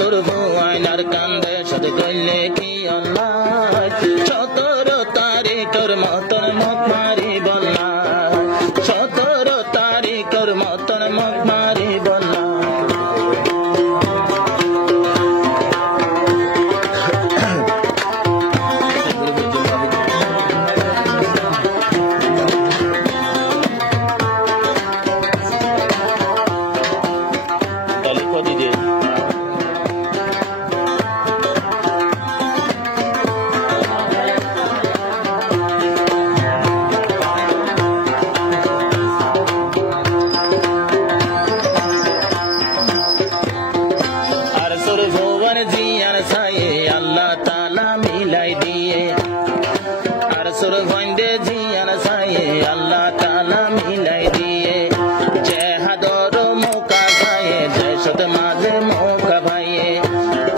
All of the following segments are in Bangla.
surbu aylar kande shad golle ki Allah chotor tare তারিখের মতন মুখ মারিব না, 17 তারিখের মতন মুখ মারিব না। আল্লাহ তাআলা মিলাই দিয়ে আর সুর ভন্দে জিয়ান সায়ে আল্লাহ তাআলা মিলাই দিয়ে জেহাদর মুকা সায়ে দেশত মাঝে মুকা ভাইয়ে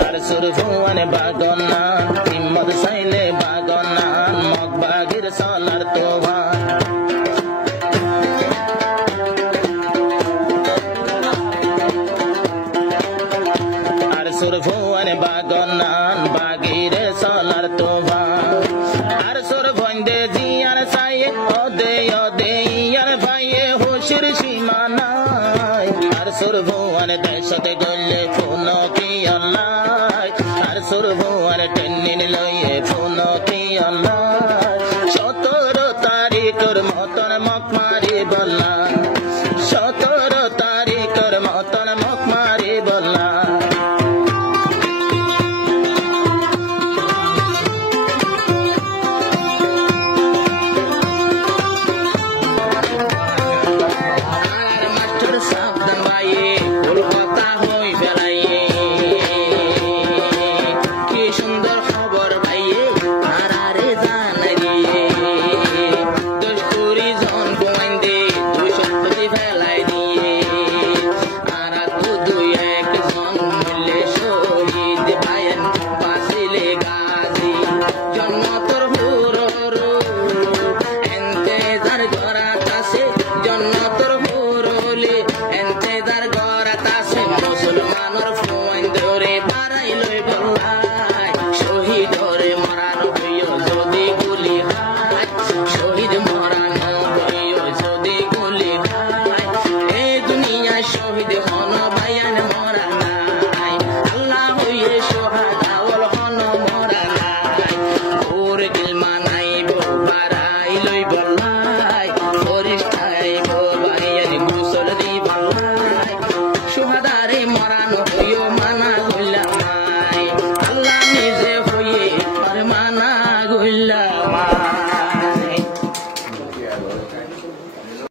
আর সুর ভুয়ানে বাগনা হিম্মত সাইলে বাগনা মগ বাগির সালার তোবা আর সুর ভুয়ানে বাগনা বাগিরে সালার তোবা আর সুর ভন্দে জিয়ান সায়ে ওদে ওদে ইয়ার ভাইয়ে হুশির সীমানায় আর সুর ভুয়ানে দেশতে গলে ফোন কি আল্লাহ আর সুর ভুয়ানে টেন্নিন লইয়ে ফোন কি আল্লাহ 17 তারিখের মতন মুখ মারিব না, 17 তারিখের মতন মুখ মারিব না।